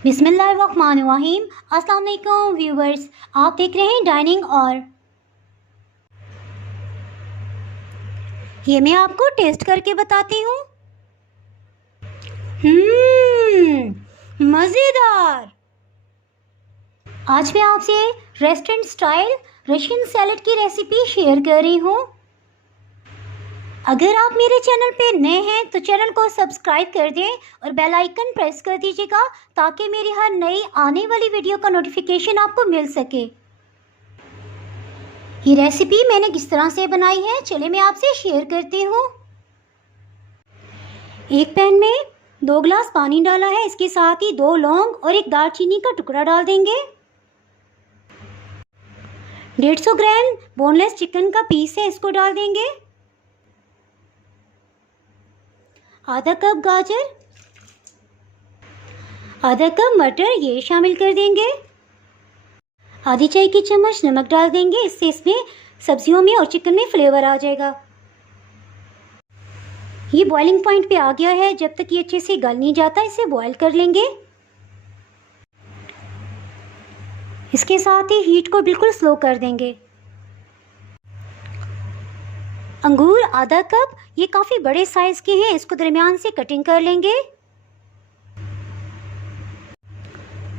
बिस्मिल्लाहिर्रहमानिर्रहीम। अस्सलाम वालेकुम व्यूवर्स, आप देख रहे हैं डाइनिंग और ये मैं आपको टेस्ट करके बताती हूँ। मज़ेदार। आज मैं आपसे रेस्टोरेंट स्टाइल रशियन सैलेड की रेसिपी शेयर कर रही हूँ। अगर आप मेरे चैनल पे नए हैं तो चैनल को सब्सक्राइब कर दें और बेल आइकन प्रेस कर दीजिएगा ताकि मेरी हर नई आने वाली वीडियो का नोटिफिकेशन आपको मिल सके। ये रेसिपी मैंने किस तरह से बनाई है चलिए मैं आपसे शेयर करती हूँ। एक पैन में 2 गिलास पानी डाला है, इसके साथ ही 2 लौंग और एक दालचीनी का टुकड़ा डाल देंगे। 150 ग्राम बोनलेस चिकन का पीस है, इसको डाल देंगे। आधा कप गाजर, आधा कप मटर ये शामिल कर देंगे। आधी चाय की चम्मच नमक डाल देंगे, इससे इसमें सब्जियों में और चिकन में फ्लेवर आ जाएगा। ये बॉइलिंग पॉइंट पे आ गया है, जब तक ये अच्छे से गल नहीं जाता इसे बॉईल कर लेंगे। इसके साथ ही हीट को बिल्कुल स्लो कर देंगे। अंगूर आधा कप, ये काफ़ी बड़े साइज़ के हैं, इसको दरमियान से कटिंग कर लेंगे।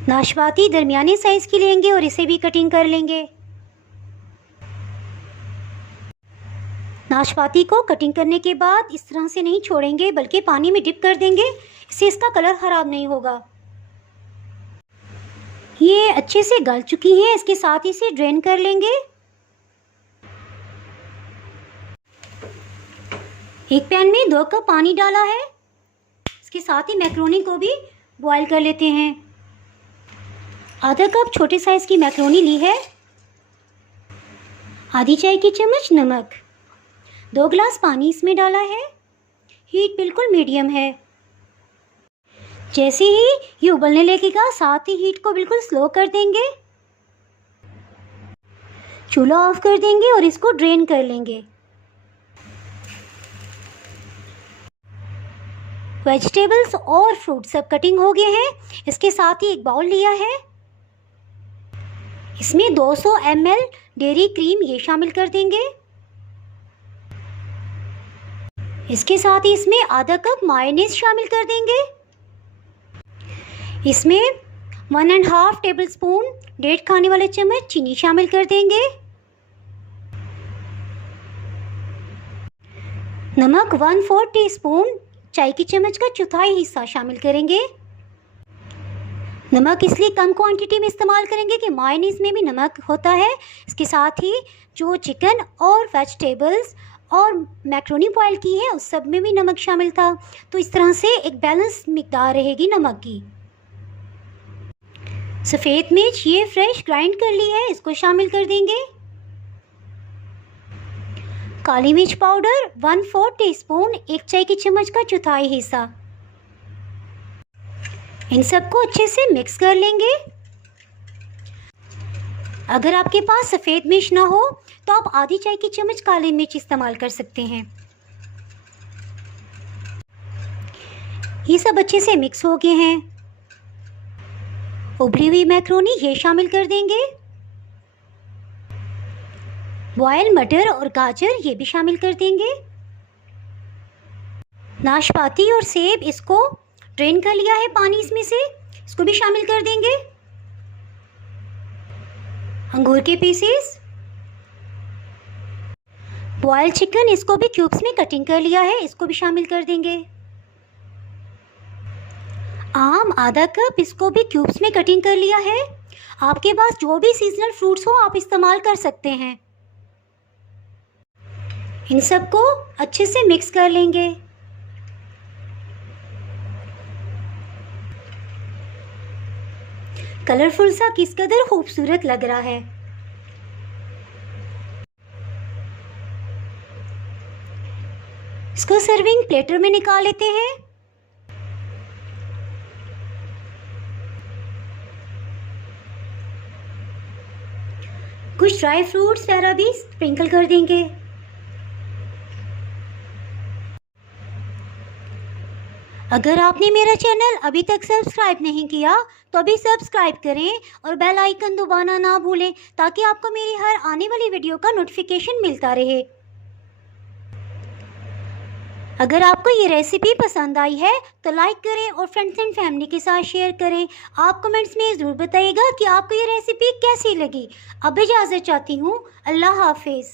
नाशपाती दरमियाने साइज़ की लेंगे और इसे भी कटिंग कर लेंगे। नाशपाती को कटिंग करने के बाद इस तरह से नहीं छोड़ेंगे बल्कि पानी में डिप कर देंगे, इससे इसका कलर ख़राब नहीं होगा। ये अच्छे से गल चुकी है, इसके साथ ही इसे ड्रेन कर लेंगे। एक पैन में 2 कप पानी डाला है, इसके साथ ही मैक्रोनी को भी बॉईल कर लेते हैं। आधा कप छोटे साइज़ की मैक्रोनी ली है। आधी चाय की चम्मच नमक, 2 गिलास पानी इसमें डाला है। हीट बिल्कुल मीडियम है। जैसे ही ये उबलने लगेगा साथ ही हीट को बिल्कुल स्लो कर देंगे। चूल्हा ऑफ कर देंगे और इसको ड्रेन कर लेंगे। वेजिटेबल्स और फ्रूट सब कटिंग हो गए हैं, इसके साथ ही एक बाउल लिया है। इसमें 200 ml डेयरी क्रीम ये शामिल कर देंगे। इसके साथ ही इसमें आधा कप मायोनीज शामिल कर देंगे। इसमें 1.5 टेबलस्पून 1.5 खाने वाले चम्मच चीनी शामिल कर देंगे। नमक 1/4 टीस्पून, चाय की चम्मच का चौथाई हिस्सा शामिल करेंगे। नमक इसलिए कम क्वांटिटी में इस्तेमाल करेंगे कि मायोनीज में भी नमक होता है। इसके साथ ही जो चिकन और वेजिटेबल्स और मैक्रोनी बॉयल की है उस सब में भी नमक शामिल था, तो इस तरह से एक बैलेंस मिकदार रहेगी नमक की। सफ़ेद मिर्च ये फ्रेश ग्राइंड कर ली है, इसको शामिल कर देंगे। काली मिर्च पाउडर 1/4 टीस्पून, 1 चाय की चम्मच का चौथाई हिस्सा। इन सबको अच्छे से मिक्स कर लेंगे। अगर आपके पास सफ़ेद मिर्च ना हो तो आप आधी चाय की चम्मच काली मिर्च इस्तेमाल कर सकते हैं। ये सब अच्छे से मिक्स हो गए हैं। उबली हुई मैक्रोनी ये शामिल कर देंगे। बॉयल मटर और गाजर ये भी शामिल कर देंगे। नाशपाती और सेब इसको ड्रेन कर लिया है पानी इसमें से, इसको भी शामिल कर देंगे। अंगूर के पीसेस, बॉयल चिकन इसको भी क्यूब्स में कटिंग कर लिया है, इसको भी शामिल कर देंगे। आम आधा कप, इसको भी क्यूब्स में कटिंग कर लिया है। आपके पास जो भी सीजनल फ्रूट्स हो आप इस्तेमाल कर सकते हैं। इन सबको अच्छे से मिक्स कर लेंगे। कलरफुल सा किस कदर खूबसूरत लग रहा है। इसको सर्विंग प्लेटर में निकाल लेते हैं। कुछ ड्राई फ्रूट्स वगैरह भी स्प्रिंकल कर देंगे। अगर आपने मेरा चैनल अभी तक सब्सक्राइब नहीं किया तो अभी सब्सक्राइब करें और बेल आइकन दबाना ना भूलें ताकि आपको मेरी हर आने वाली वीडियो का नोटिफिकेशन मिलता रहे। अगर आपको ये रेसिपी पसंद आई है तो लाइक करें और फ्रेंड्स एंड फैमिली के साथ शेयर करें। आप कमेंट्स में ज़रूर बताइएगा कि आपको ये रेसिपी कैसी लगी। अब इजाज़त चाहती हूँ। अल्लाह हाफिज़।